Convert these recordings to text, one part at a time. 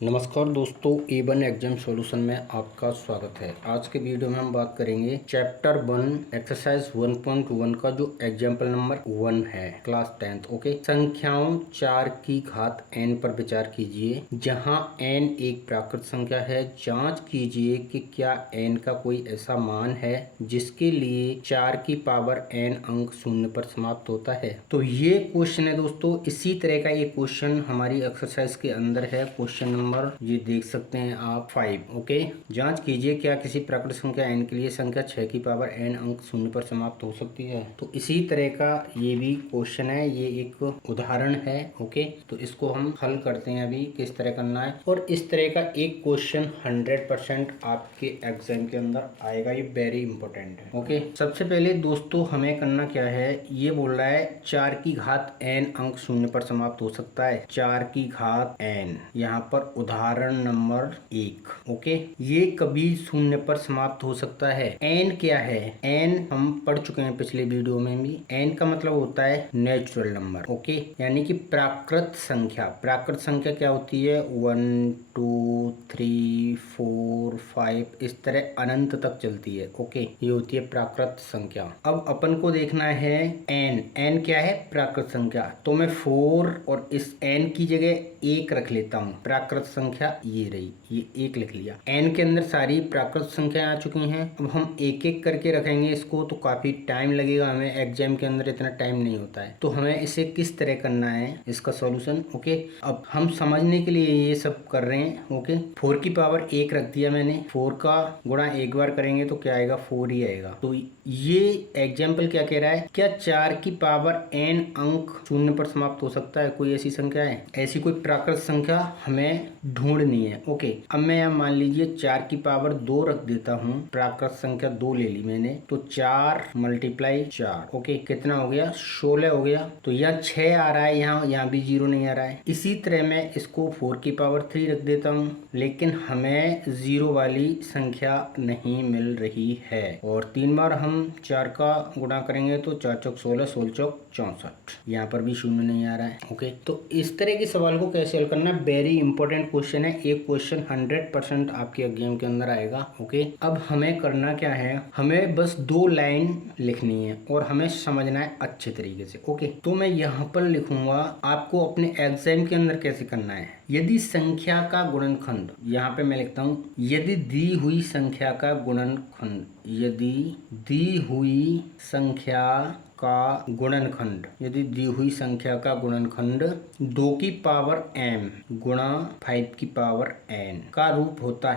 नमस्कार दोस्तों, A1 exam solution में आपका स्वागत है। आज के वीडियो में हम बात करेंगे चैप्टर 1 एक्सरसाइज 1.1 का जो एग्जाम्पल नंबर 1 है क्लास 10th। ओके, संख्याओं 4 की घात n पर विचार कीजिए जहां n एक प्राकृत संख्या है। जांच कीजिए कि क्या n का कोई ऐसा मान है जिसके लिए 4 की पावर n अंक शून्य पर समाप्त होता है। तो ये क्वेश्चन है दोस्तों। इसी तरह का एक क्वेश्चन हमारी एक्सरसाइज के अंदर है। क्वेश्चन नंबर ये देख सकते हैं आप 5। ओके, जांच कीजिए क्या किसी प्राकृत संख्या n के लिए संख्या 6 की पावर n अंक शून्य पर समाप्त हो सकती है। तो इसी तरह का ये भी क्वेश्चन है, ये एक उदाहरण है। ओके, तो इसको हम हल करते हैं अभी किस तरह करना है। और इस तरह का एक क्वेश्चन 100% आपके एग्जाम के अंदर आएगा। ये वेरी इंपॉर्टेंट है। ओके, सबसे पहले दोस्तों हमें करना क्या है, ये बोल रहा है 4 की घात n अंक शून्य पर समाप्त हो सकता है। 4 की घात n, यहाँ पर उदाहरण नंबर 1। ओके, ये कभी शून्य पर समाप्त हो सकता है। n क्या है? n हम पढ़ चुके हैं पिछले वीडियो में भी। n का मतलब होता है नेचुरल नंबर। ओके, यानी कि प्राकृत संख्या। प्राकृत संख्या क्या होती है? 1 2 3 4 5 इस तरह अनंत तक चलती है। ओके, ये होती है प्राकृत संख्या। अब अपन को देखना है n। n क्या है? प्राकृत संख्या। तो मैं 4 और इस n की जगह 1 रख लेता हूँ। प्राकृत संख्या ये रही, ये 1 लिख लिया। n के अंदर सारी प्राकृत संख्या आ चुकी हैं। अब हम एक एक करके रखेंगे इसको, तो काफी टाइम लगेगा हमें। एग्जाम के अंदर इतना टाइम नहीं होता है। तो हमें इसे किस तरह करना है, इसका सॉल्यूशन। ओके, अब हम समझने के लिए ये सब कर रहे हैं। ओके, 4 की पावर 1 रख दिया मैंने। 4 का गुणा एक बार करेंगे तो क्या आएगा? 4 ही आएगा। तो ये एग्जाम्पल क्या कह रहा है, क्या 4 की पावर n अंक शून्य पर समाप्त हो सकता है? कोई ऐसी संख्या है? ऐसी कोई प्राकृत संख्या हमें ढूंढनी है। ओके, अब मैं यहाँ मान लीजिए 4 की पावर 2 रख देता हूँ। प्राकृत संख्या 2 ले ली मैंने, तो 4 × 4। ओके, कितना हो गया? 16 हो गया। तो यहाँ 6 आ रहा है, यहाँ भी 0 नहीं आ रहा है। इसी तरह मैं इसको 4 की पावर 3 रख देता हूँ, लेकिन हमें 0 वाली संख्या नहीं मिल रही है। और 3 बार हम 4 का गुणा करेंगे तो 4 चौक 16, 16 चौक 64। यहाँ पर भी 0 नहीं आ रहा है। ओके, तो इस तरह के सवाल को कैसे हल करना है, वेरी इंपॉर्टेंट क्वेश्चन है। एक क्वेश्चन 100% आपके एग्जाम के अंदर आएगा। ओके, अब हमें करना क्या है, हमें बस 2 लाइन लिखनी है और हमें समझना है अच्छे तरीके से। ओके, तो मैं यहाँ पर लिखूंगा, आपको अपने एग्जाम के अंदर कैसे करना है। यदि संख्या का गुणनखंड, यहाँ पे मैं लिखता हूँ, यदि दी हुई संख्या का गुणनखंड, यदि दी हुई संख्या का गुणनखंड, यदि दी हुई संख्या का गुणनखंड 2 की पावर m गुणा 5 की पावर n का रूप होता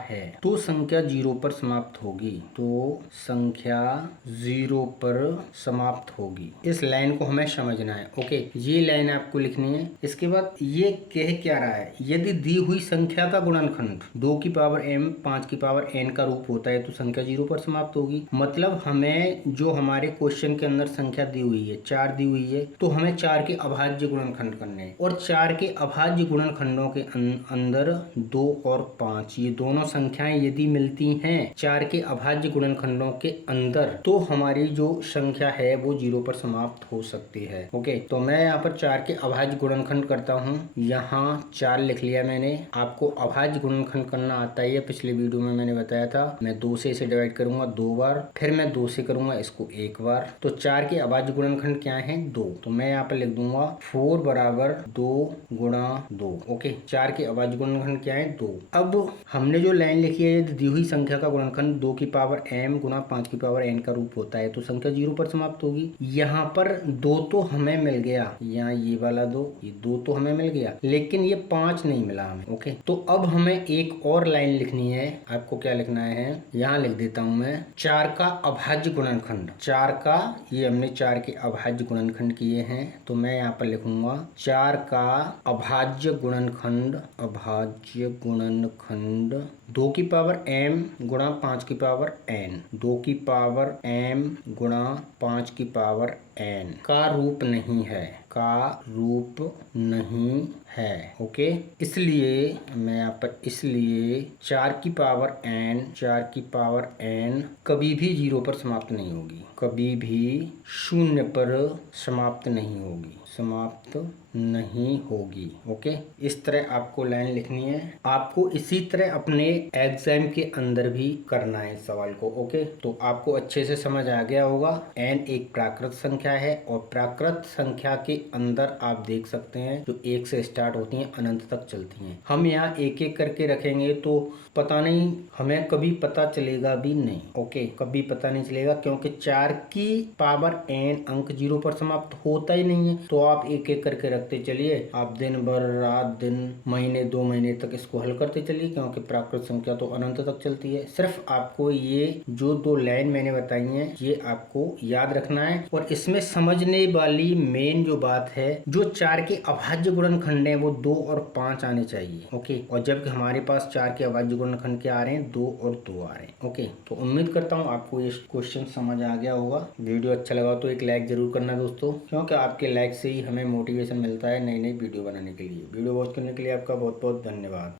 है, तो संख्या 0 पर समाप्त होगी। तो संख्या 0 पर समाप्त होगी। इस लाइन को हमें समझना है। ओके, ये लाइन आपको लिखनी है। इसके बाद ये कह क्या रहा है, यदि दी हुई संख्या का गुणनखंड 2 की पावर m 5 की पावर n का रूप होता है तो संख्या 0 पर समाप्त होगी। मतलब हमें जो हमारे क्वेश्चन के अंदर संख्या दी हुई है 4 दी हुई है, तो हमें 4 के अभाज्य गुणनखंड करने हैं। और 4 के अभाज्य गुणनखंडों के अंदर 2 और 5 ये दोनों संख्याएं यदि मिलती हैं 4 के अभाज्य गुणनखंडों के अंदर, तो हमारी जो संख्या है वो 0 पर समाप्त हो सकती है। ओके, तो मैं यहाँ पर 4 के अभाज्य गुणनखंड करता हूँ। यहाँ 4 लिख लिया मैंने। आपको अभाज्य गुणनखंड करना आता ही है, पिछले वीडियो में मैंने बताया था। मैं 2 से इसे डिवाइड करूंगा 2 बार, फिर मैं 2 से करूंगा इसको 1 बार। तो 4 के अभाज्य गुणनखंड क्या है? 2। तो मैं यहाँ पर लिख दूंगा 4 बराबर 2 गुणा 2। ओके, 4 के अभाज्य गुणनखंड क्या है? 2। अब हमने जो लाइन लिखी है, यदि दी हुई संख्या का गुणनखंड 2 की पावर m गुणा 5 की पावर n का रूप होता है तो संख्या 0 पर समाप्त होगी। यहाँ पर 2 तो हमें मिल गया, यहाँ ये वाला 2, ये 2 तो हमें मिल गया, लेकिन ये 5 नहीं मिला हमें। ओके, तो अब हमें एक और लाइन लिखनी है। आपको क्या लिखना है, यहाँ लिख देता हूं मैं 4 का अभाज्य गुणनखंड। 4 का, ये हमने 4 के अभाज्य गुणनखंड किए हैं, तो मैं यहाँ पर लिखूंगा 4 का अभाज्य गुणनखंड, 2 की पावर m गुणा 5 की पावर n, 2 की पावर m गुणा 5 की पावर n का रूप नहीं है, है। ओके, इसलिए मैं यहाँ पर इसलिए 4 की पावर n कभी भी 0 पर समाप्त नहीं होगी, कभी भी 0 पर समाप्त नहीं होगी। ओके, इस तरह आपको लाइन लिखनी है। आपको इसी तरह अपने एग्जाम के अंदर भी करना है इस सवाल को। ओके, तो आपको अच्छे से समझ आ गया होगा। n एक प्राकृत संख्या है और प्राकृत संख्या के अंदर आप देख सकते हैं जो 1 से स्टार्ट होती हैं अनंत तक चलती हैं। हम यहाँ एक एक करके रखेंगे तो पता नहीं, हमें कभी पता चलेगा भी नहीं। ओके, कभी पता नहीं चलेगा क्योंकि 4 की पावर n अंक 0 पर समाप्त होता ही नहीं है। तो आप एक एक करके रखते चलिए, आप दिन भर रात दिन महीने 2 महीने तक इसको हल करते चलिए, क्योंकि प्राकृत संख्या तो अनंत तक चलती है। सिर्फ आपको ये जो 2 लाइन मैंने बताई हैं ये आपको याद रखना है। और इसमें समझने वाली मेन जो बात है, जो 4 के अभाज्य गुणनखंड है वो 2 और 5 आने चाहिए। ओके, और जबकि हमारे पास 4 के अभाज्य गुणनखंड क्या आ रहे हैं, 2 और 2 आ रहे हैं। ओके, तो उम्मीद करता हूँ आपको ये क्वेश्चन समझ आ गया होगा। वीडियो अच्छा लगा तो एक लाइक जरूर करना दोस्तों, क्योंकि आपके लाइक से ही हमें मोटिवेशन मिलता है नई नई वीडियो बनाने के लिए। वीडियो वॉच करने के लिए आपका बहुत बहुत धन्यवाद।